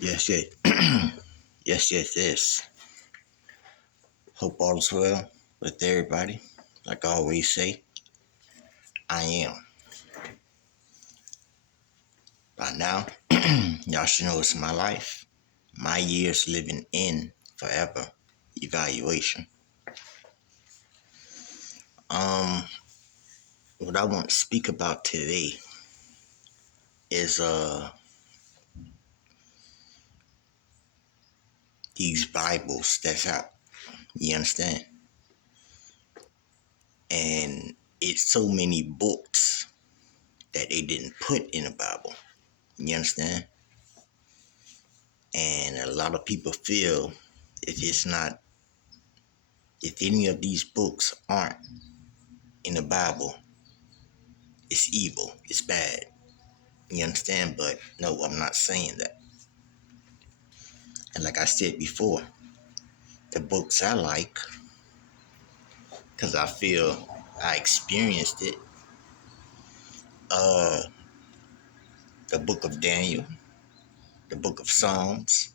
Yes, yes. yes. Hope all is well with everybody. Like I always say, I am. By now, y'all should know it's my life. My years living in forever evaluation. Um, what I want to speak about today is these Bibles that's out. You understand? And it's so many books that they didn't put in the Bible. You understand? And a lot of people feel if it's not, if any of these books aren't in the Bible, it's evil, it's bad. You understand? But no, I'm not saying that. And like I said before, the books I like, because I feel I experienced it, uh, the book of Daniel, the book of Psalms,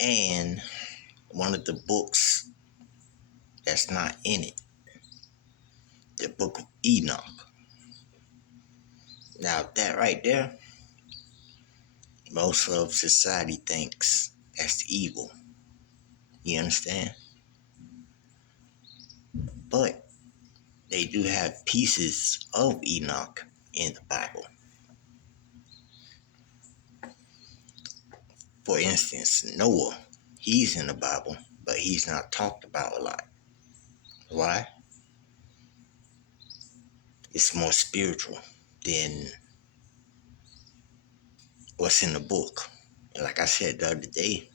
and one of the books that's not in it, the book of Enoch. Now, that right there, most of society thinks that's evil. You understand? But they do have pieces of Enoch in the Bible. For instance, Noah, he's in the Bible, but he's not talked about a lot. Why? It's more spiritual than what's in the book. And like I said the other day,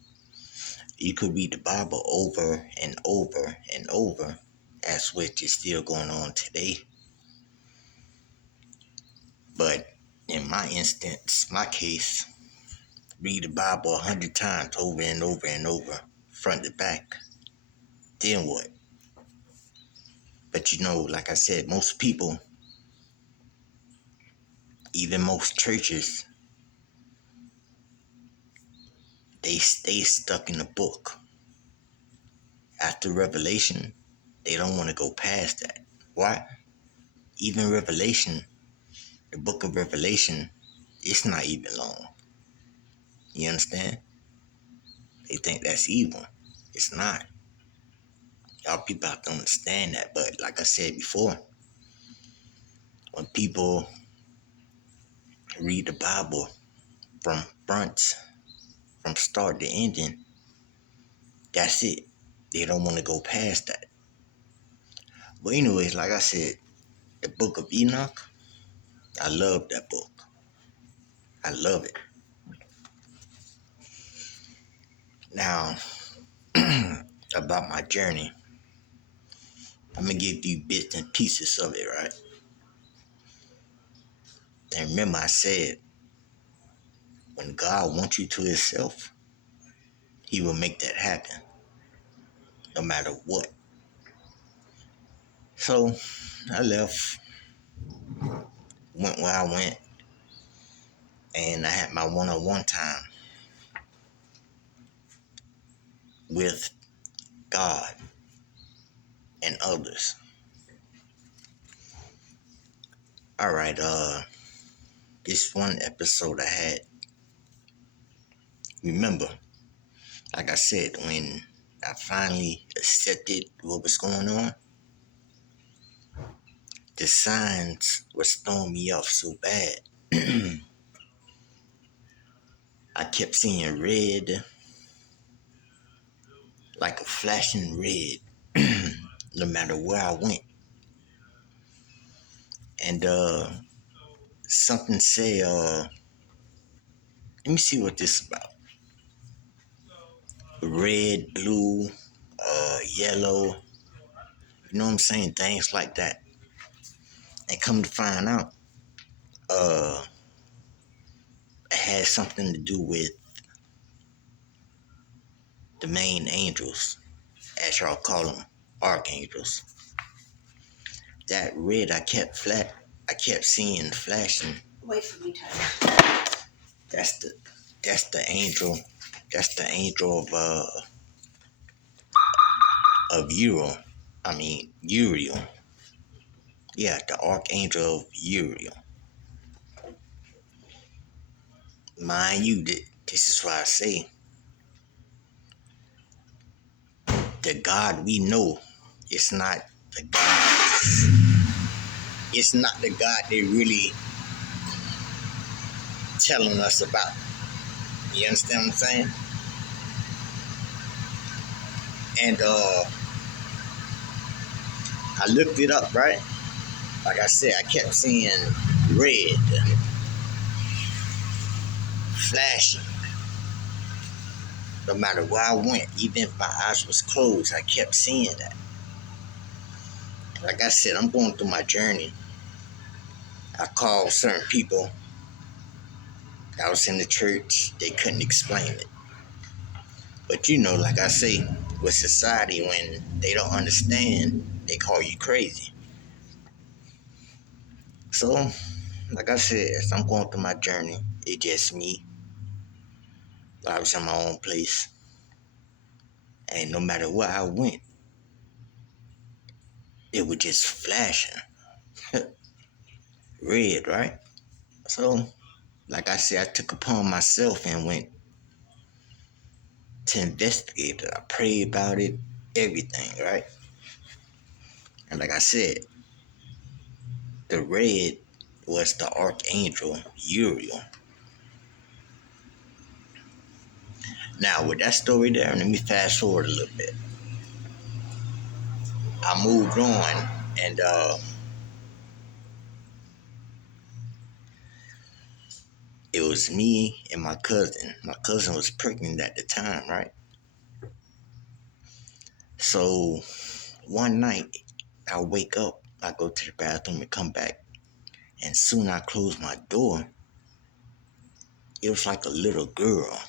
you could read the Bible over and over and over, as which is still going on today. But in my instance, my case, read the Bible 100 times over and over and over, front to back. Then what? But like I said, most people, even most churches, they stay stuck in the book. After Revelation, they don't want to go past that. Why? Even Revelation, the book of Revelation, it's not even long. You understand? They think that's evil. It's not. Y'all people have to understand that. But like I said before, when people read the Bible from front, from start to ending, that's it. They don't want to go past that. But anyways, like I said, the book of Enoch, I love that book. I love it. Now, about my journey, I'm going to give you bits and pieces of it, right? And remember I said, when God wants you to himself, he will make that happen, no matter what. So, I left, went where I went, and I had my one-on-one time with God and others. All right, this one episode I had, remember, like I said, when I finally accepted what was going on, the signs were throwing me off so bad. I kept seeing red, like a flashing red, no matter where I went. And something say, let me see what this is about. Red, blue, yellow, you know what I'm saying? Things like that. And come to find out, uh, it has something to do with the main angels, as y'all call them, archangels. That red I kept seeing flashing. Wait for me, Tyler. That's That's the angel. That's the angel of Uriel. I mean Uriel. Yeah, the archangel of Uriel. Mind you, this is why I say the God we know, it's not the God. It's not the God they really telling us about. You understand what I'm saying? And I looked it up, right? Like I said, I kept seeing red flashing. No matter where I went, even if my eyes was closed, I kept seeing that. Like I said, I'm going through my journey. I called certain people that was in the church. They couldn't explain it. But you know, like I say, with society, when they don't understand, they call you crazy. So, like I said, as I'm going through my journey, it's just me. I was in my own place. And no matter where I went, it was just flashing. Red, right? So, like I said, I took upon myself and went to investigate it. I prayed about it, everything, right? And like I said, the red was the archangel Uriel. Now, with that story there, let me fast forward a little bit. I moved on, and it was me and my cousin. My cousin was pregnant at the time, right? So one night, I wake up, I go to the bathroom and come back, and soon I close my door. It was like a little girl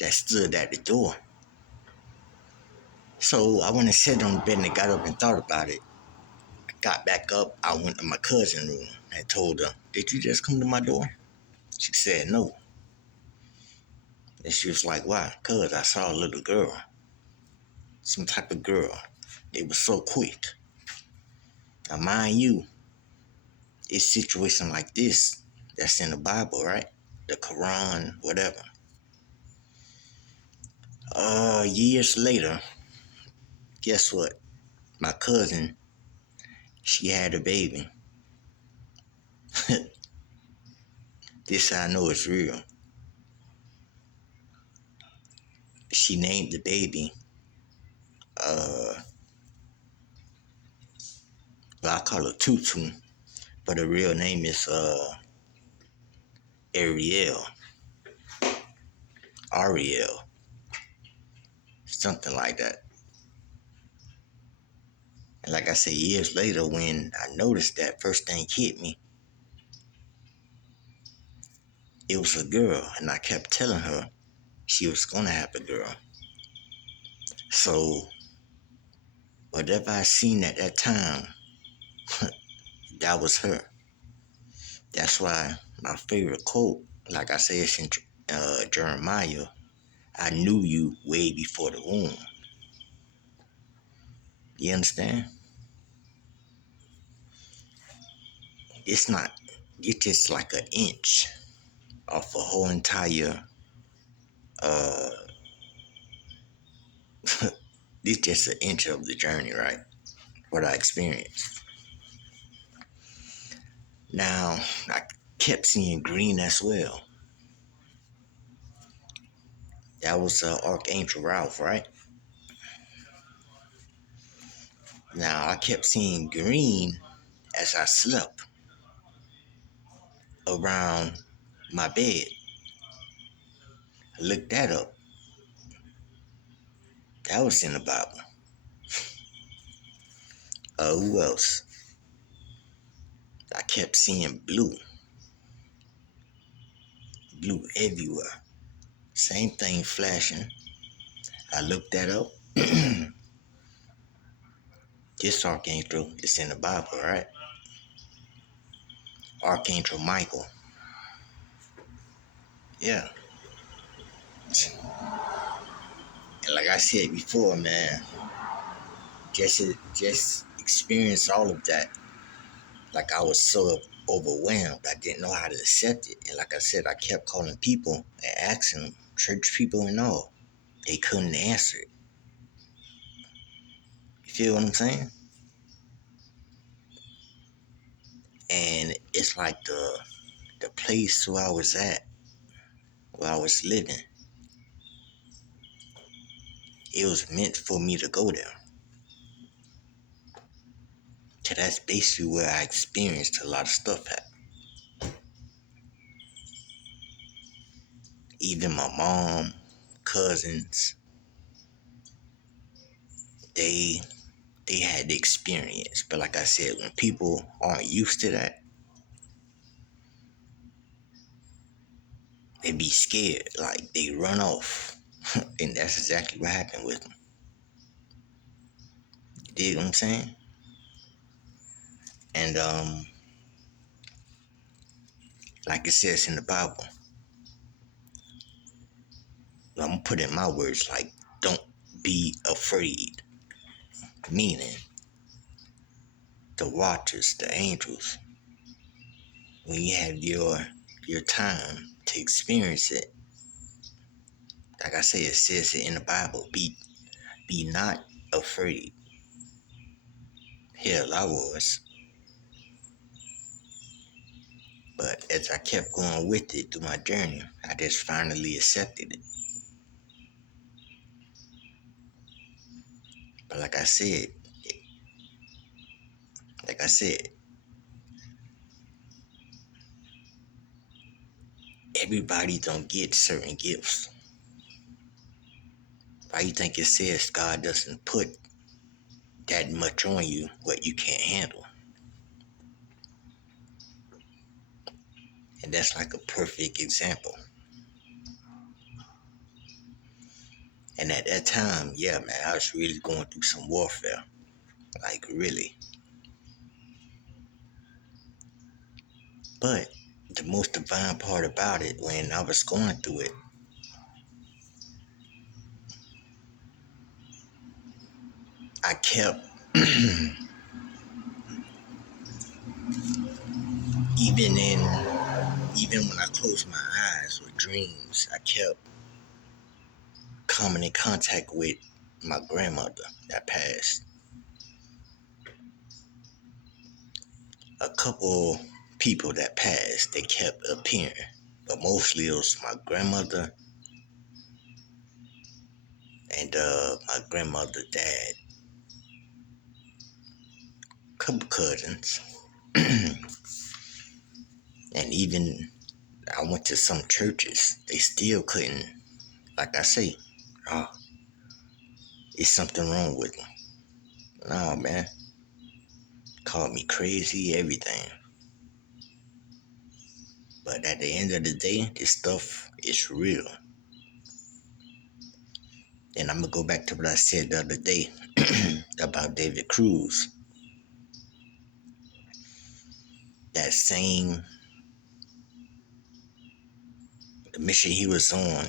that stood at the door. So I went and sat on the bed and got up and thought about it. I got back up, I went to my cousin's room and told her, "Did you just come to my door?" She said no. And she was like, "Why?" "Cause I saw a little girl, some type of girl. It was so quick." Now mind you, it's situation like this that's in the Bible, right? The Quran, whatever. Years later, guess what? My cousin, she had a baby. This I know is real. She named the baby, uh, well, I call her Tutu, but her real name is Ariel, Ariel, something like that. And like I said, years later, when I noticed that, first thing hit me, it was a girl, and I kept telling her she was gonna have a girl. So whatever I seen at that time, that was her. That's why my favorite quote, like I say, it's in Jeremiah, "I knew you way before the womb." You understand? It's not, it's just like an inch off a whole entire, uh, it's just an inch of the journey, right? What I experienced. Now, I kept seeing green as well. That was Archangel Ralph, right? Now, I kept seeing green as I slept around my bed. I looked that up. That was in the Bible. Who else? I kept seeing blue, blue everywhere. Same thing flashing. I looked that up. This archangel is in the Bible, right? Archangel Michael. Yeah. And like I said before, man, just experience all of that. Like I was so overwhelmed, I didn't know how to accept it. And like I said, I kept calling people and asking church people and all. They couldn't answer it. You feel what I'm saying? And it's like the place where I was at, where I was living, it was meant for me to go there. So that's basically where I experienced a lot of stuff at. Even my mom, cousins, they they had the experience. But like I said, when people aren't used to that, they be scared. Like they run off. And that's exactly what happened with them. You dig what I'm saying? And like it says in the Bible, I'm gonna put in my words like don't be afraid. Meaning the watchers, the angels, when you have your time to experience it, like I say, it says it in the Bible, be not afraid. Hell, I was. But as I kept going with it through my journey, I just finally accepted it. But like I said, everybody don't get certain gifts. Why you think it says God doesn't put that much on you what you can't handle? And that's like a perfect example. And at that time, yeah, man, I was really going through some warfare. Like, really. But the most divine part about it, when I was going through it, I kept, even in, even when I closed my eyes with dreams, I kept coming in contact with my grandmother that passed. A couple people that passed, they kept appearing. But mostly it was my grandmother and my grandmother dad, couple cousins. And even I went to some churches, they still couldn't, like I say, oh, it's something wrong with them. No, man, called me crazy, everything. But at the end of the day, this stuff is real. And I'm gonna go back to what I said the other day about David Cruz. That same the mission he was on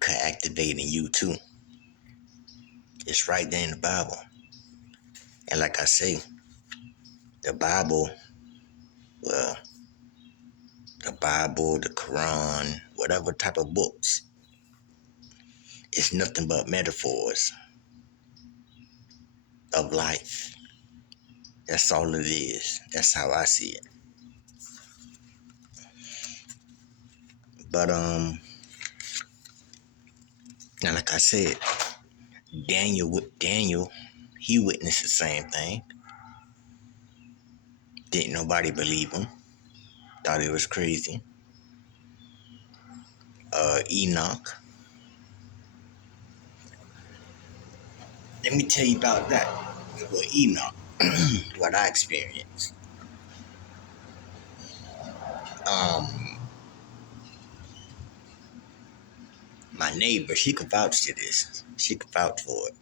could activate in you too. It's right there in the Bible. And like I say, the Bible, well, the Bible, the Quran, whatever type of books, it's nothing but metaphors of life. That's all it is. That's how I see it. But now like I said, Daniel, he witnessed the same thing. Didn't nobody believe him. Thought he was crazy. Enoch. Let me tell you about that. Well, Enoch, what I experienced. Um, my neighbor, she could vouch to this. She could vouch for it.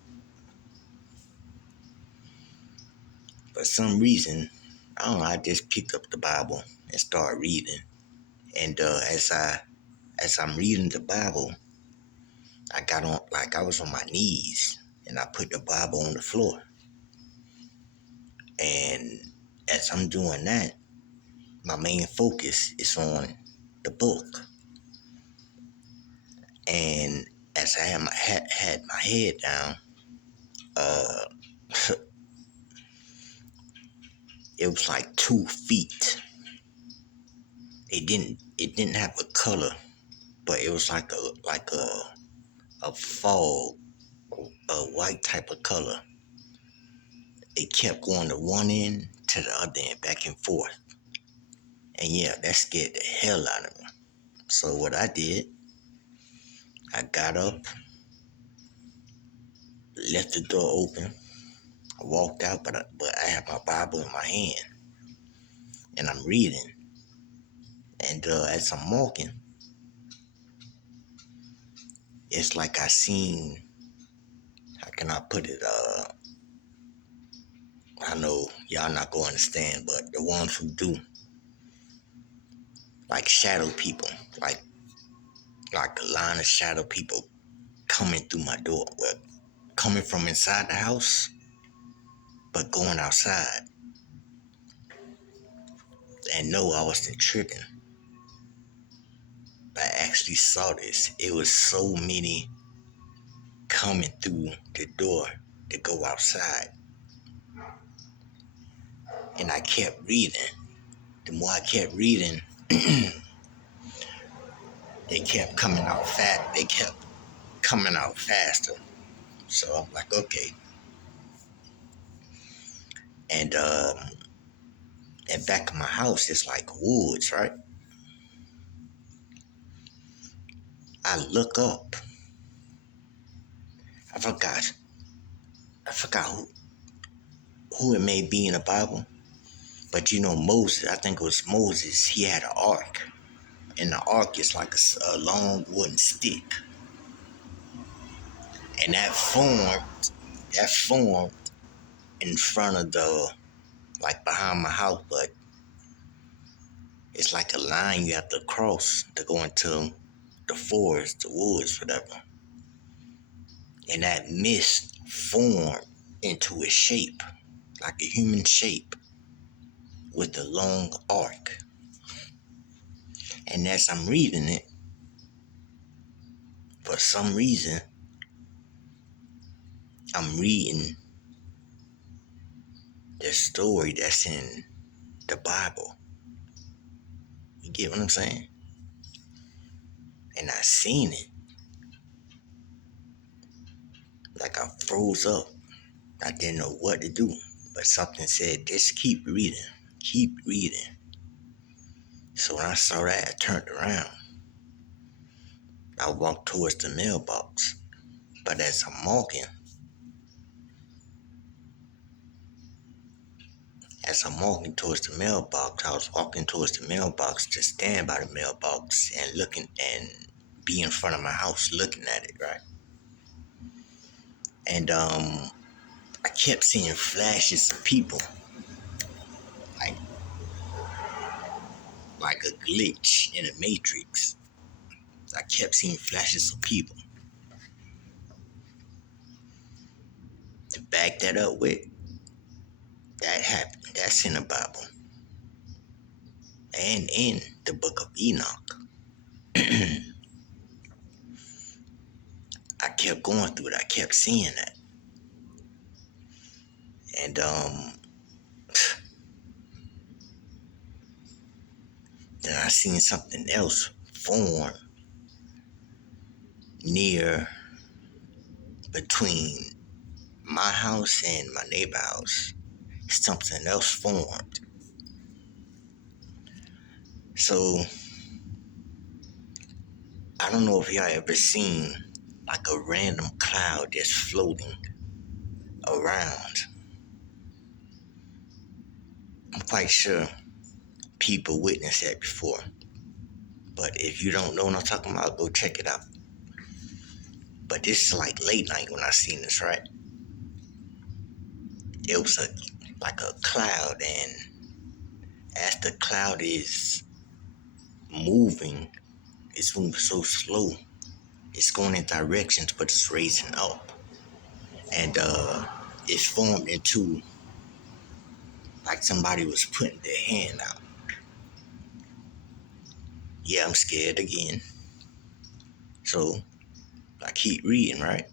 For some reason, I don't know, I just picked up the Bible and started reading. And as I as I'm reading the Bible, I got on, like I was on my knees, and I put the Bible on the floor. And as I'm doing that, my main focus is on the book. And as I had my head down, uh, it was like 2 feet. It didn't have a color, but it was like a fog, a white type of color. It kept going to one end to the other end, back and forth. And yeah, that scared the hell out of me. So what I did, I got up, left the door open, walked out, but I have my Bible in my hand, and I'm reading. And as I'm walking, it's like I seen, how can I put it? I know y'all not gonna understand, but the ones who do, like shadow people, like like a line of shadow people coming through my door, well, coming from inside the house, but going outside. And no, I wasn't tripping. I actually saw this. It was so many coming through the door to go outside. And I kept reading. The more I kept reading, they kept coming out fast. They kept coming out faster. So I'm like, okay. And back of my house, it's like woods, right? I look up. I forgot. I forgot who it may be in the Bible. But you know, Moses, I think it was Moses, he had an ark. And the ark is like a long wooden stick. And that formed in front of like behind my house, but it's like a line you have to cross to go into the forest, the woods, whatever. And that mist formed into a shape, like a human shape, with a long arc. And as I'm reading it, for some reason, I'm reading the story that's in the Bible. You get what I'm saying? And I seen it. Like I froze up. I didn't know what to do. But something said, just keep reading. Keep reading. So when I saw that, I turned around. I walked towards the mailbox. But as I'm walking towards the mailbox, I was walking towards the mailbox to stand by the mailbox and looking and be in front of my house looking at it, right? And I kept seeing flashes of people, like like a glitch in a matrix. I kept seeing flashes of people. To back that up with, that happened. That's in the Bible and in the book of Enoch. I kept going through it. I kept seeing that. And then I seen something else form near between my house and my neighbor's house. Something else formed. So I don't know if y'all ever seen like a random cloud that's floating around. I'm quite sure people witnessed that before. But if you don't know what I'm talking about, go check it out. But this is like late night when I seen this, right? It was like a cloud, and as the cloud is moving, It's moving so slow. It's going in directions, but it's raising up. And it's formed into like somebody was putting their hand out. Yeah, I'm scared again. So I keep reading, right?